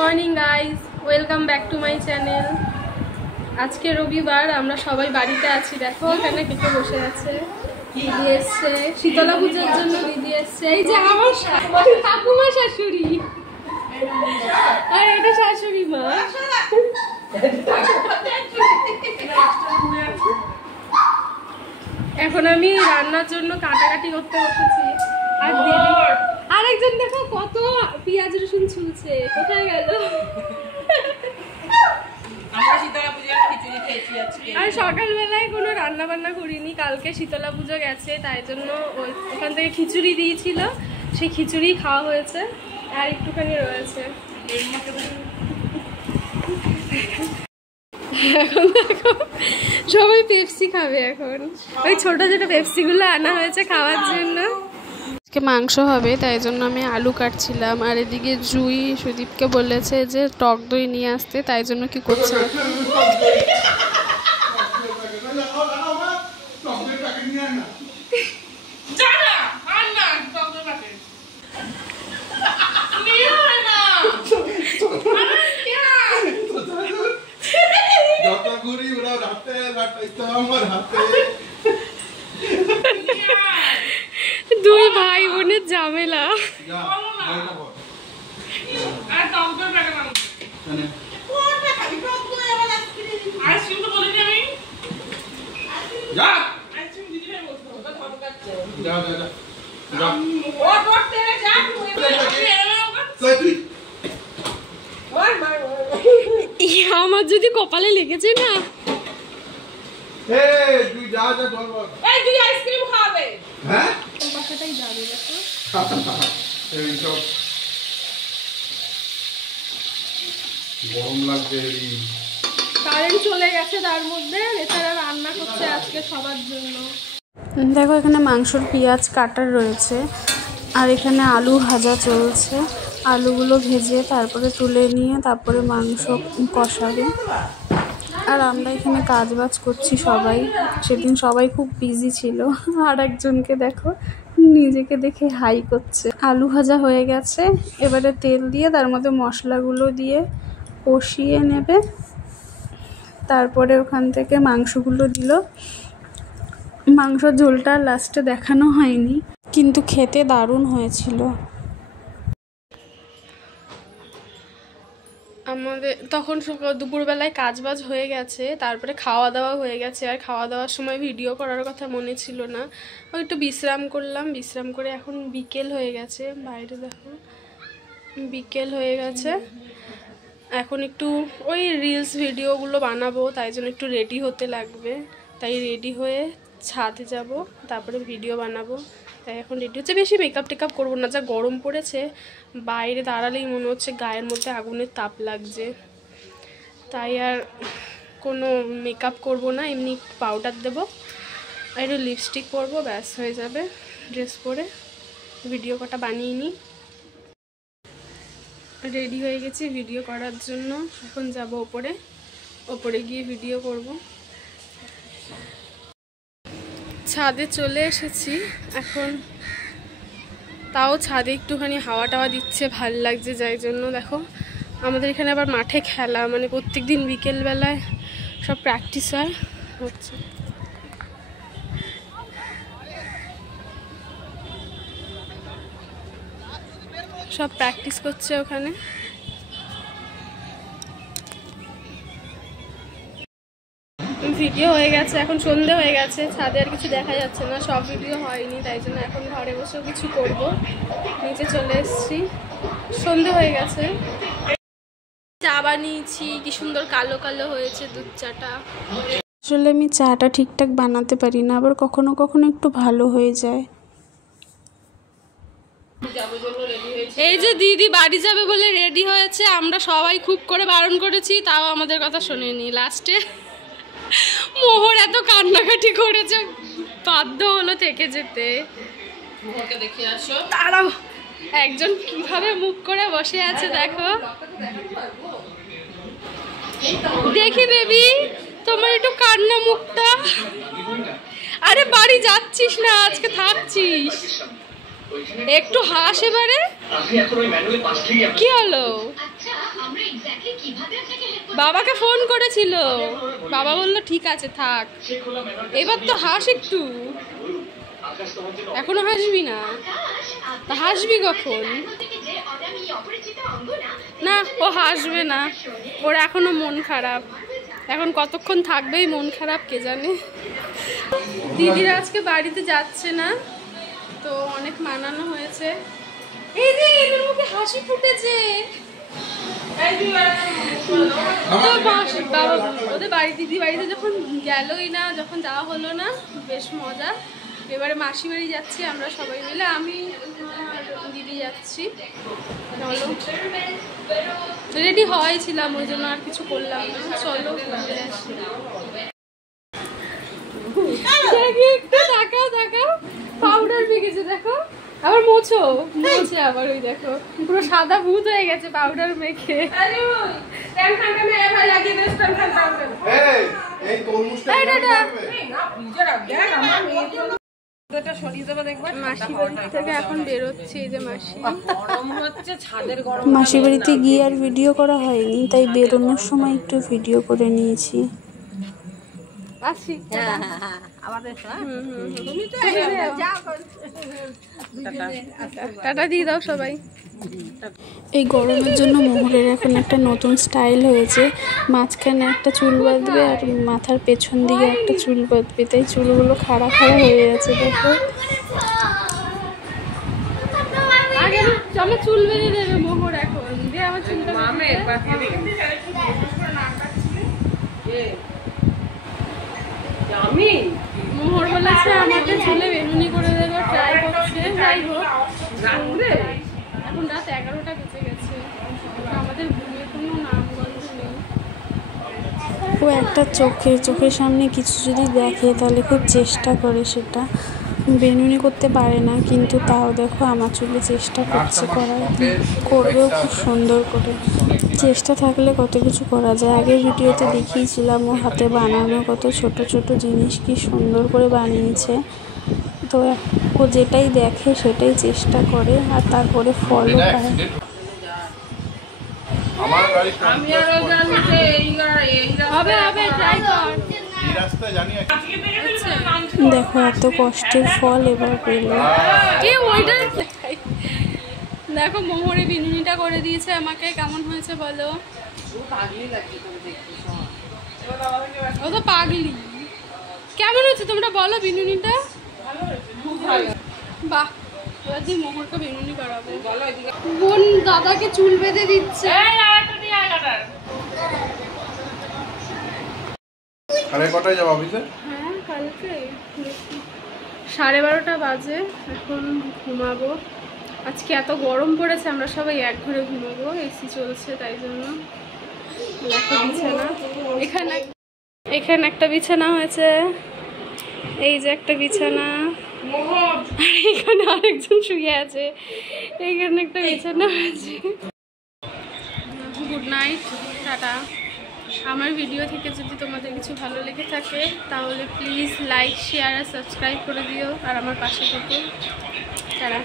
Morning guys, welcome back to my channel. আজকে রবিবার, আমরা সবাই বাড়িতে আছি। দেখো এখানে কেটে বসে আছে। দিদি এসছে শীতলা পুজোর জন্য। দিদি এসছে, এই যে আমার ঠাকুমা শাশুড়ি, আর এটা শাশুড়ি মা। এখন আমি রান্নার জন্য কাটাকাটি করতে বসেছি। আর দিদি আরেকজন দেখো কত পেঁয়াজ রসুন ছুলছে, কোথায় গেল? আর সকালবেলায় কোনো রান্না বান্না করিনি, কালকে শীতলা পুজো গেছে, তাই জন্য ওখান থেকে খিচুড়ি দিয়েছিল, সেই খিচুড়ি খাওয়া হয়েছে আর একটুখানি রয়েছে। এখন দেখো সবাই পেপসি খাবে। এখন ওই ছোট ছোট পেপসিগুলো আনা হয়েছে খাওয়ার জন্য। আজকে মাংস হবে, তাই জন্য আমি আলু কাটছিলাম। আর এদিকে জুই সুদীপকে বলেছে যে টক দই নিয়ে আসতে, তাই জন্য কি করছে দুই ভাই বোনের ঝামেলা। আমার যদি কপালে লেগেছে না, আইসক্রিম খাওয়াবে। হ্যাঁ বাসাটাই যাবে। দেখো গরম লাগছে, কারেন্ট চলে গেছে, তার মধ্যে এছাড়া রান্না করছে আজকে সবার জন্য। দেখো এখানে মাংসর পেঁয়াজ কাটার রয়েছে, আর এখানে আলু ভাজা চলছে। আলুগুলো ভেজে তারপরে তুলে নিয়ে তারপরে মাংস কষাবে। আর আমরা এখানে কাজবাজ করছি সবাই। সেদিন সবাই খুব বিজি ছিল। আর একজনকে দেখো নিজেকে দেখে হাই করছে। আলু ভাজা হয়ে গেছে, এবারে তেল দিয়ে তার মধ্যে মশলাগুলো দিয়ে কষিয়ে নেবে। তারপরে ওখান থেকে মাংসগুলো দিল। মাংসর ঝোলটা লাস্টে দেখানো হয়নি, কিন্তু খেতে দারুণ হয়েছিল। আমাদের তখন দুপুরবেলায় কাজবাজ হয়ে গেছে, তারপরে খাওয়া দাওয়া হয়ে গেছে। আর খাওয়া দাওয়ার সময় ভিডিও করার কথা মনে ছিল না, ওই একটু বিশ্রাম করলাম। বিশ্রাম করে এখন বিকেল হয়ে গেছে, বাইরে দেখো বিকেল হয়ে গেছে। এখন একটু ওই রিলস ভিডিওগুলো বানাবো, তাই জন্য একটু রেডি হতে লাগবে। তাই রেডি হয়ে ছাদে যাব, তারপরে ভিডিও বানাবো। তাই এখন রেডি হচ্ছে। বেশি মেকআপ টেকআপ করবো না, যা গরম পড়েছে, বাইরে দাঁড়ালেই মনে হচ্ছে গায়ের মধ্যে আগুনের তাপ লাগছে। তাই আর কোনো মেকআপ করব না, এমনি পাউডার দেবো আর একটু লিপস্টিক পরবো, ব্যাস হয়ে যাবে। ড্রেস পরে ভিডিও কটা বানিয়ে নিই। রেডি হয়ে গেছি ভিডিও করার জন্য। এখন যাব ওপরে গিয়ে ভিডিও করব। ছাদে চলে এসেছি এখন, তাও ছাদে একটুখানি হাওয়া টাওয়া দিচ্ছে, ভাল লাগছে। যাই জন্য দেখো আমাদের এখানে আবার মাঠে খেলা, মানে প্রত্যেক দিন বিকেলবেলায় সব প্র্যাকটিস হচ্ছে। সব প্র্যাকটিস করছে ওখানে। ভিডিও হয়ে গেছে, এখন সন্ধে হয়ে গেছে, ছাদে আর কিছু দেখা যাচ্ছে না, সব ভিডিও হয়নি, তাই জন্য এখন ঘরে বসেও কিছু করব। নিচে চলে এসেছি, সন্ধে হয়ে গেছে। চা বানিয়েছি, কি সুন্দর কালো কালো হয়েছে দুধ চাটা। আসলে আমি চাটা ঠিকঠাক বানাতে পারি না, আবার কখনো কখনো একটু ভালো হয়ে যায়। এই যে দিদি বাড়ি যাবে বলে রেডি হয়েছে, আমরা সবাই খুব করে বারণ করেছি, তাও আমাদের কথা শোনেনি। লাস্টে মোহর এত কান্নাকাটি করেছে, বাধ্য হলো থেকে যেতে। তারাও একজন কিভাবে মুখ করে বসে আছে দেখো। দেখি বেবি তোমার একটু কান্না মুখটা। আরে বাড়ি যাচ্ছিস না, আজকে থাকছিস, একটু হাস এবারে। কি হলো? বাবাকে ফোন করেছিল, বাবা বললো ঠিক আছে থাক। এবার তো হাস একটু, এখনো হাসবি না? হাসবি কখন? না, ও হাসবে না, ওর এখনো মন খারাপ। এখন কতক্ষণ থাকবেই মন খারাপ কে জানে। দিদিরা আজকে বাড়িতে যাচ্ছে না, তো অনেক মানানো হয়েছে। এই যে এদের মুখে হাসি ফুটেছে। ওদের বাড়ি, দিদি বাড়িতে যখন গেলই না, যখন যাওয়া হলো না, বেশ মজা। এবারে মাসি বাড়ি যাচ্ছি আমরা সবাই মিলে, আমি আর দিদি যাচ্ছি। চলো, রেডি হয়েছিলাম, ওই জন্য আর কিছু করলাম না। চলো তাকাও তাকাও, পাউডার পেকেছে দেখো, আবার মোছো মোছে, আবার ওই দেখো পুরো সাদা ভূত হয়ে গেছে পাউডার মেখে। মাসি বাড়িতে গিয়ে আর ভিডিও করা হয়নি, তাই বেরোনোর সময় একটু ভিডিও করে নিয়েছি। টাটা দিয়ে দাও সবাই। এই গরমের জন্য মোহরের এখন একটা নতুন স্টাইল হয়েছে, মাঝখানে একটা চুল বাঁধবে আর মাথার পেছন দিকে একটা চুল বাঁধবে, তাই চুলগুলো খাড়া খাড়া হয়ে গেছে দেখো। আগে চলো চুল বেঁধে দেবে মোহর, এখন দিয়ে আমার চুলটা মোহর বলেছে আমাকে চুলে বেনুনি করে দেবে, ট্রাই করছে। যাই হোক, এখন রাত 11টা বেজে গেছে, আমাদের ঘুমের কোনো নামগন্ধ নেই। ও একটা চোখের সামনে কিছু যদি দেখে তাহলে খুব চেষ্টা করে, সেটা বেনুনি করতে পারে না, কিন্তু তাও দেখো আমার চুলে চেষ্টা করছে করার, করবেও খুব সুন্দর করে। চেষ্টা থাকলে কত কিছু করা যায়। আগের ভিডিওতে দেখিয়েছিলাম ও হাতে বানানো কত ছোট ছোট জিনিস কি সুন্দর করে বানিয়েছে। তো ও যেটাই দেখে সেটাই চেষ্টা করে আর তারপরে ফলও পায়। দেখো এত কষ্টের ফল এবার পেলো। দেখো মোহরে বিনুনিটা করে দিয়েছে আমাকে, কেমন হয়েছে বলো? ও তো পাগলি। কেমন হচ্ছে তোমরা বলো বিনুনিটা? বাহ, এবার দিয়ে মোহরকে বিনুনি করাবো। বোন দাদাকে চুল বেঁধে দিচ্ছে। কটায় যাবো অফিসে? হ্যাঁ কালকে 12:30 বাজে, এখন ঘুমাবো। আজকে এত গরম পড়েছে, আমরা সবাই এক ঘরে ঘুমাবো, এসি চলছে তাই জন্য। দেখো বিছানা, এখানে একটা বিছানা হয়েছে, এই যে একটা বিছানা, এখানে আরেকজন শুয়ে আছে, এইখানে একটা বিছানা হয়েছে। Good night, tata. আমার ভিডিও থেকে যদি তোমাদের কিছু ভালো লেগে থাকে তাহলে প্লিজ লাইক, শেয়ার আর সাবস্ক্রাইব করে দিও, আর আমার পাশে থেকো। টাটা।